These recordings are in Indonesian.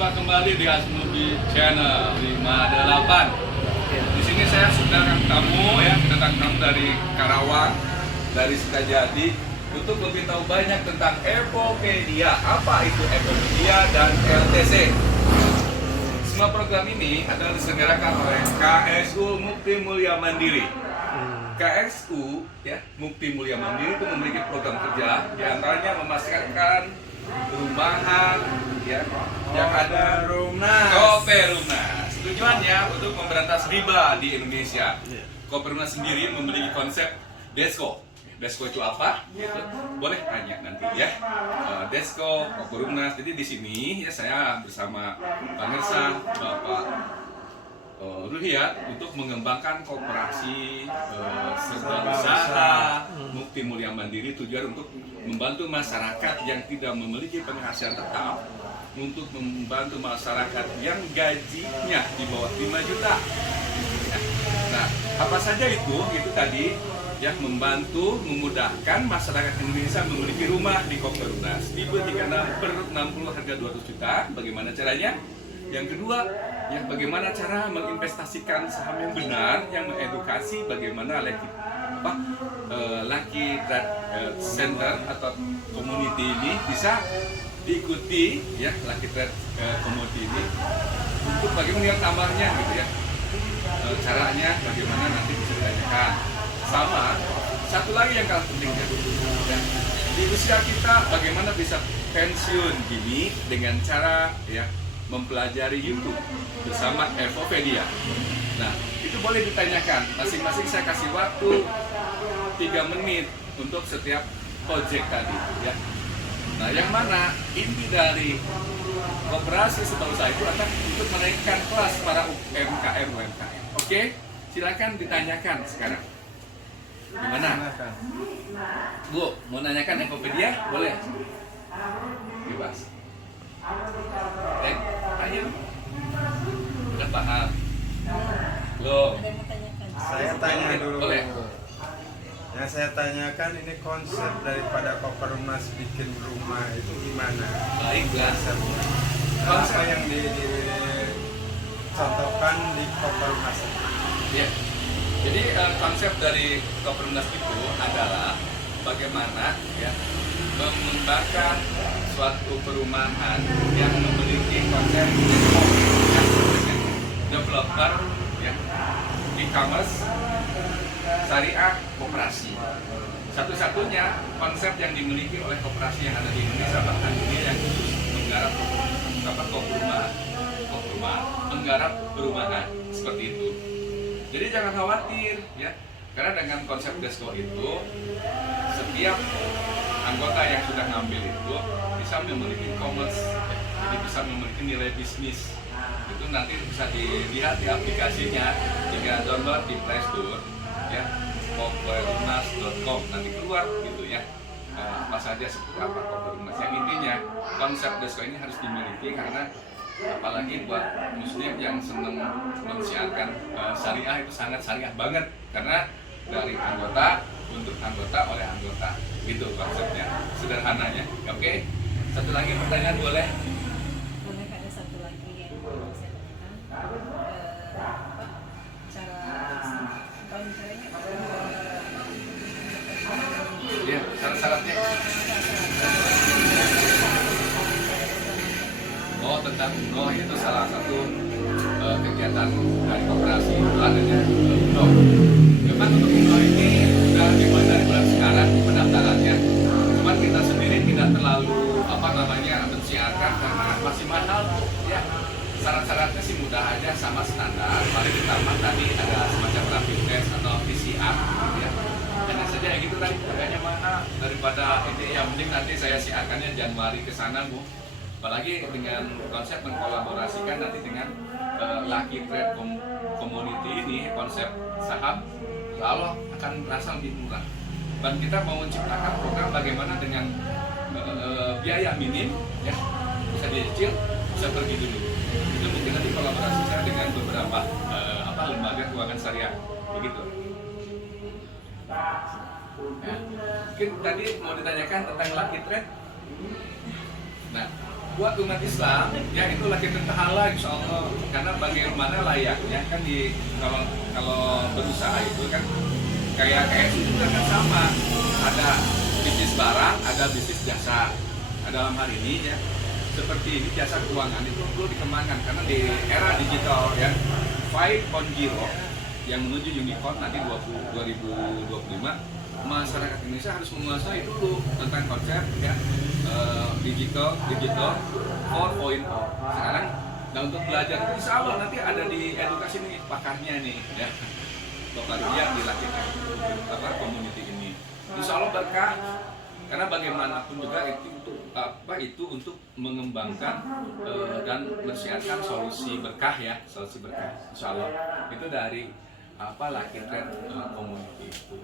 Jumpa kembali di Asmudi Channel 58. Di sini saya sedang tamu ya, kedatangan tamu dari Karawang, dari Sukajadi untuk lebih tahu banyak tentang Epopedia. Apa itu Epopedia dan LTC? Semua program ini adalah diselenggarakan oleh KSU Mukti Mulia Mandiri. KSU ya, Mukti Mulia Mandiri itu memiliki program kerja, diantaranya memastikan perumahan ya yang ada Koperumnas. Tujuannya untuk memberantas riba di Indonesia. Koperumnas sendiri memiliki konsep Desko. Desko itu apa? Gitu. Boleh tanya nanti ya. Desko, Koperumnas. Jadi di sini ya saya bersama Pak Ngersa, Bapak Ruhiat untuk mengembangkan koperasi serba usaha Mukti Mulia Mandiri, tujuan untuk membantu masyarakat yang tidak memiliki penghasilan tetap, untuk membantu masyarakat yang gajinya di bawah 5 juta. Nah, apa saja itu tadi yang membantu memudahkan masyarakat Indonesia memiliki rumah di Koperumnas tipe 36 per 60 harga 200 juta. Bagaimana caranya? Yang kedua, ya bagaimana cara menginvestasikan saham yang benar, yang mengedukasi bagaimana Lucky Trade Center atau community ini bisa diikuti ya, Lucky Trade Community ini untuk bagaimana nilai tambahnya gitu ya. Caranya bagaimana nanti bisa ditanyakan. Sama satu lagi yang kalah penting ya, di usia kita bagaimana bisa pensiun dini dengan cara ya mempelajari YouTube bersama Epopedia. Nah, itu boleh ditanyakan. Masing-masing saya kasih waktu 3 menit untuk setiap project tadi ya. Nah, yang mana inti dari koperasi serba usaha itu adalah untuk menaikkan kelas para UMKM. Oke, silakan ditanyakan sekarang. Gimana? Bu, mau nanyakan Epopedia? Boleh? Bebas. Ayo. Udah paham? Belum? Saya tanya dulu. Boleh. Yang saya tanyakan ini konsep daripada Koperumnas bikin rumah itu gimana? Baiklah. Konsepnya. Apa yang dicontohkan di Koperumnas? Ya. Jadi konsep dari Koperumnas itu adalah bagaimana ya mengembangkan suatu perumahan yang memiliki konsep developer ya, e-commerce, syariah, koperasi. Satu-satunya konsep yang dimiliki oleh koperasi yang ada di Indonesia, bahkan dunia, yang khusus menggarap menggarap perumahan seperti itu. Jadi jangan khawatir ya, karena dengan konsep Desko itu setiap anggota yang sudah ngambil itu bisa memiliki e-commerce, jadi bisa memiliki nilai bisnis. Itu nanti bisa dilihat di aplikasinya, jika download di Play Store ya, koperumnas.com, nanti keluar gitu ya, apa saja seperti apa Koperumnas. Yang intinya konsep Desko ini harus dimiliki, karena apalagi buat muslim yang senang mensiarkan syariah, itu sangat syariah banget, karena dari anggota untuk anggota oleh anggota, gitu konsepnya, sederhananya. Oke, satu lagi pertanyaan boleh? Boleh, ada satu lagi yang mau saya tanyakan. Ya, syarat-syaratnya. Tentang itu salah satu kegiatan dari koperasi itu adanya umroh. Memang untuk umroh ini sudah dimulai dari bulan sekarang pendaftarannya. Cuman kita sendiri tidak terlalu mensiarkan karena masih mahal ya. Syarat-syaratnya sih mudah aja, sama standar. Paling ditambah tadi ada semacam rapid test atau PCR ya. Hanya saja gitu tadi, harganya mahal daripada ini. Yang penting nanti saya siarkannya Januari ke sana, Bu. Apalagi dengan konsep mengkolaborasikan nanti dengan Lucky Trade Community ini, konsep saham, lalu akan terasa lebih murah. Dan kita mau menciptakan program bagaimana dengan biaya minim, ya, bisa dicicil, bisa pergi dulu. Itu mungkin nanti kolaborasi saya dengan beberapa lembaga keuangan syariah, begitu. Ya. Mungkin tadi mau ditanyakan tentang Lucky Trade. Nah, buat umat Islam ya itulah kita pahala insya Allah, karena bagaimana layaknya kan di kalau berusaha itu kan kayak juga kan sama, ada bisnis barang, ada bisnis jasa. Dalam hal ini ya seperti ini jasa keuangan itu perlu dikembangkan karena di era digital ya 5.0 yang menuju unicorn nanti 2025 masyarakat Indonesia harus menguasai dulu tentang konsep ya digital 4.0 sekarang. Nah untuk belajar itu insya Allah nanti ada di edukasi nih pakarnya nih ya Bapak yang dilakukan community ini insya Allah berkah, karena bagaimanapun juga itu untuk mengembangkan dan mensiarkan solusi berkah ya, solusi berkah insya Allah itu dari Lucky Trade Community itu.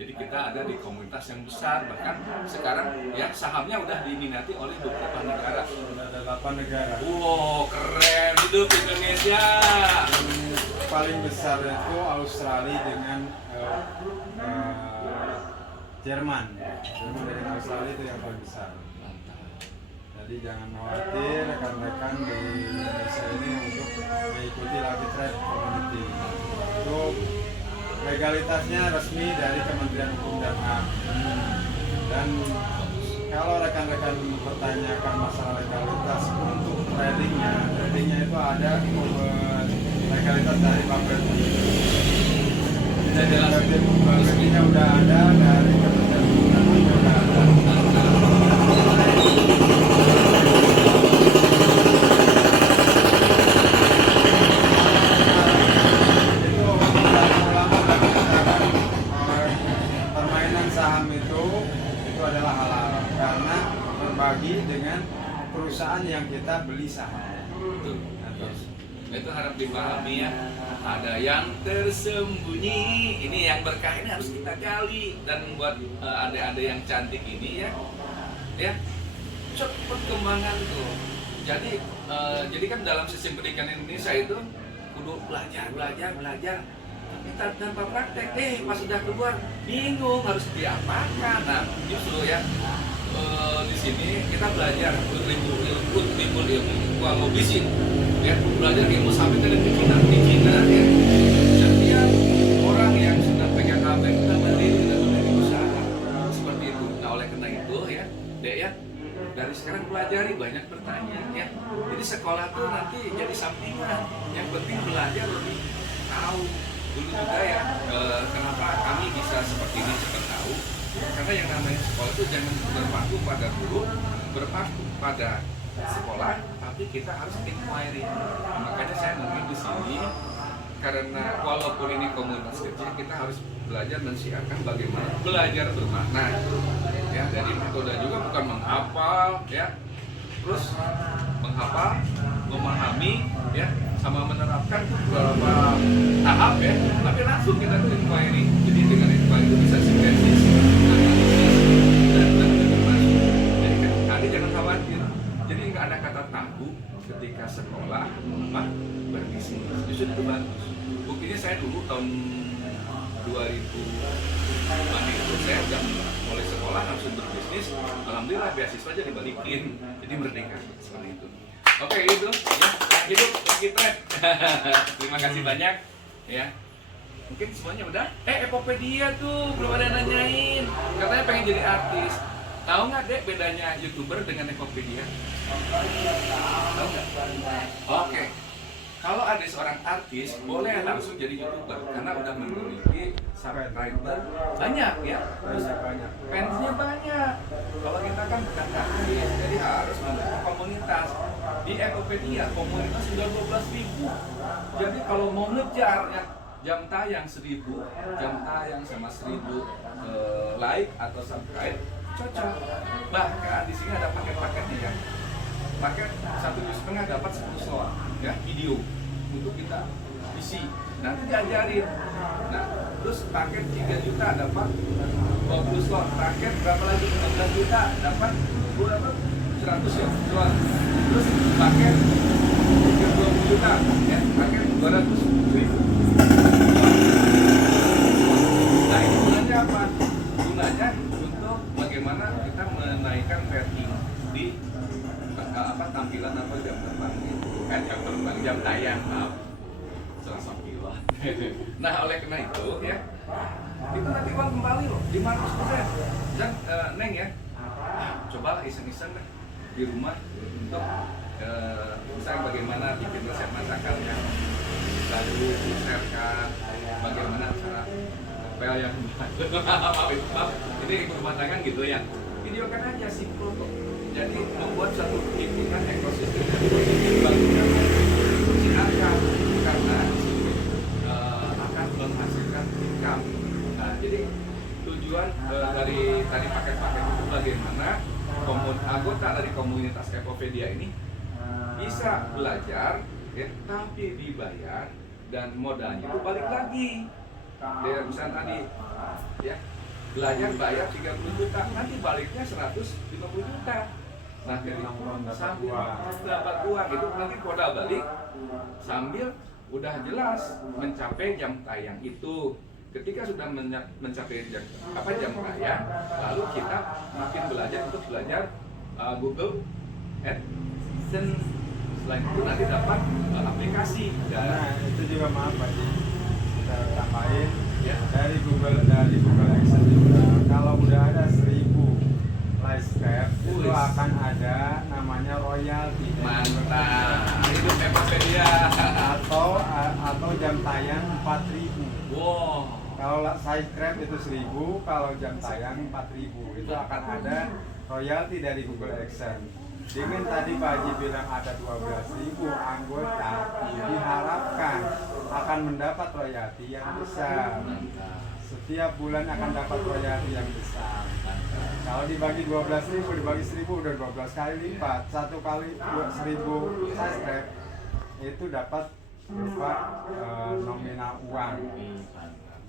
Jadi kita ada di komunitas yang besar, bahkan sekarang ya sahamnya udah diminati oleh beberapa negara. Sudah ada 8 negara. Wow, keren, hidup Indonesia. Paling besar itu Australia dengan Jerman. Jerman dari Australia itu yang paling besar. Jadi jangan khawatir rekan-rekan di Indonesia ini untuk mengikuti Lucky Trade Community. Itu legalitasnya resmi dari Kementerian Hukum dan HAM. Dan kalau rekan-rekan bertanyakan masalah legalitas untuk tradingnya itu ada legalitas dari Bapepti. Bapeptinya udah ada dari Kementerian Hukum dan HAM udah ada. Adalah halal karena berbagi dengan perusahaan yang kita beli saham. Betul. Itu harap dipahami ya. Ada yang tersembunyi. Ini yang berkah ini harus kita gali, dan buat adik-adik yang cantik ini ya cepat perkembangan tuh. Jadi kan dalam sistem pendidikan Indonesia itu kudu belajar. Tapi tanpa praktek, pas sudah keluar bingung harus diapakan. Nah, justru ya di sini kita belajar ilmu ilmu bisnis, ya belajar ilmu sampai ke di Cina ya. Setiap orang yang sudah pegang HP sudah mandiri usaha seperti itu. Nah, oleh karena itu ya, Dek ya, dari sekarang pelajari, banyak bertanya ya. Jadi sekolah tuh nanti jadi sampingan, yang penting belajar lebih tahu. Dulu juga ya, kenapa kami bisa seperti ini cepat tahu? Karena yang namanya sekolah itu jangan berpaku pada guru, berpaku pada sekolah, tapi kita harus inquiry. Makanya saya mungkin di sini, karena walaupun ini komunitas kecil, kita harus belajar mensiarkan bagaimana belajar bermakna. Ya, jadi metode juga bukan menghafal, ya, terus menghafal, memahami, ya, sama menerapkan beberapa tahap ya, tapi langsung kita tuh inquiry. Jadi dengan inquiry itu bisa sintesis, dan masuk. Jadi kan ada jangan khawatir. Jadi nggak ada kata tabu ketika sekolah berbisnis. Justru itu bagus. Buktinya saya dulu tahun 2000 itu saya udah mulai sekolah langsung berbisnis. Alhamdulillah beasiswa aja dibalikin, jadi merdeka seperti itu. Oke, itu ya, hidup kita. Terima kasih banyak ya. Mungkin semuanya udah. Epopedia tuh belum ada nanyain. Katanya pengen jadi artis. Tahu nggak Dek bedanya YouTuber dengan Epopedia? Tahu nggak? Oke. Kalau ada seorang artis boleh langsung jadi YouTuber karena udah memiliki subscriber banyak ya. Banyak. Fansnya banyak. Kalau kita kan bukan artis, jadi harus membentuk komunitas. Di Epopedia komunitas sudah 12.000. Jadi kalau mau ngejar ya jam tayang 1.000, jam tayang sama 1.000 like atau subscribe cocok. Bahkan di sini ada paket-paketnya ya. Paket 1,5 dapat 10 slot ya video untuk kita isi. Nanti diajarin. Nah, terus paket 3 juta dapat 20 slot. Paket berapa lagi? 15 juta dapat berapa? 100 ya slot. Terus paket 30 juta ya, paket 200.000. Nah, ini gunanya apa? Gunanya untuk bagaimana kita menaikkan rating di tampilan apa jam terbang itu kan, jam terbang, jam tayang, maaf, salah pilot. Nah oleh karena itu ya, itu nanti uang kembali loh 500%. Dan Neng ya, coba iseng-iseng deh di rumah untuk misalnya bagaimana bikin resep masakannya, lalu sharekan bagaimana cara pel yang maaf, ini ibu rumah tangga gitu ya, videokan aja simple kok. Jadi membuat satu lingkungan ekosistem yang positif baginya akan, karena akan menghasilkan income. Nah jadi tujuan dari tadi paket-paket itu bagaimana anggota dari komunitas Epopedia ini bisa belajar ya, tapi dibayar dan modalnya itu balik lagi. Dia misalnya tadi ya, belajar bayar 30 juta, nanti baliknya 150 juta. Nah, jadi sambil dapat uang itu nanti modal balik sambil udah jelas mencapai jam tayang itu. Ketika sudah mencapai jam tayang, lalu kita makin belajar untuk belajar Google AdSense. Selain itu nanti dapat aplikasi. Nah itu juga maaf Pak Ji, kita tambahin Ya. dari Google AdSense juga, kalau udah ada 1000 live stream itu akan ada namanya royalti. Mantap. Itu Epopedia. Atau jam tayang 4000. Wow. Kalau subscribe itu 1000, kalau jam tayang 4000 itu akan ada royalti dari Google AdSense. Dengan tadi Pak Haji bilang ada 12.000 anggota, diharapkan akan mendapat royalti yang besar. Setiap bulan akan dapat royalti yang besar. Kalau dibagi 12.000, dibagi 1000 udah 12 kali lipat. Satu kali 1000 subscribe itu dapat berupa nominal uang,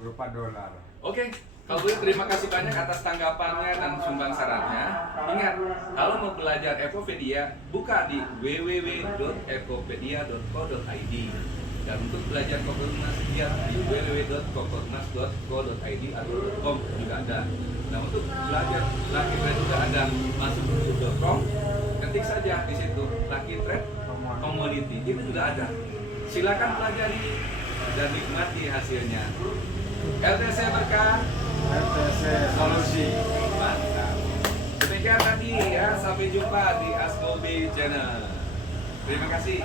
berupa dolar. Oke, kalau begitu terima kasih banyak atas tanggapannya dan sumbang sarannya. Ingat, kalau mau belajar Epopedia, buka di www.epopedia.co.id. Dan untuk belajar Kopernas di www.kopernas.co.id atau .com juga ada. Nah untuk belajar Lucky Trade juga ada, masuk ke youtube.com, ketik saja di situ Lucky Trade Community, itu juga ada. Silakan pelajari dan nikmati hasilnya. LTC Berkah, LTC Solusi. mantap. Demikian tadi ya, sampai jumpa di Askobi Channel. Terima kasih.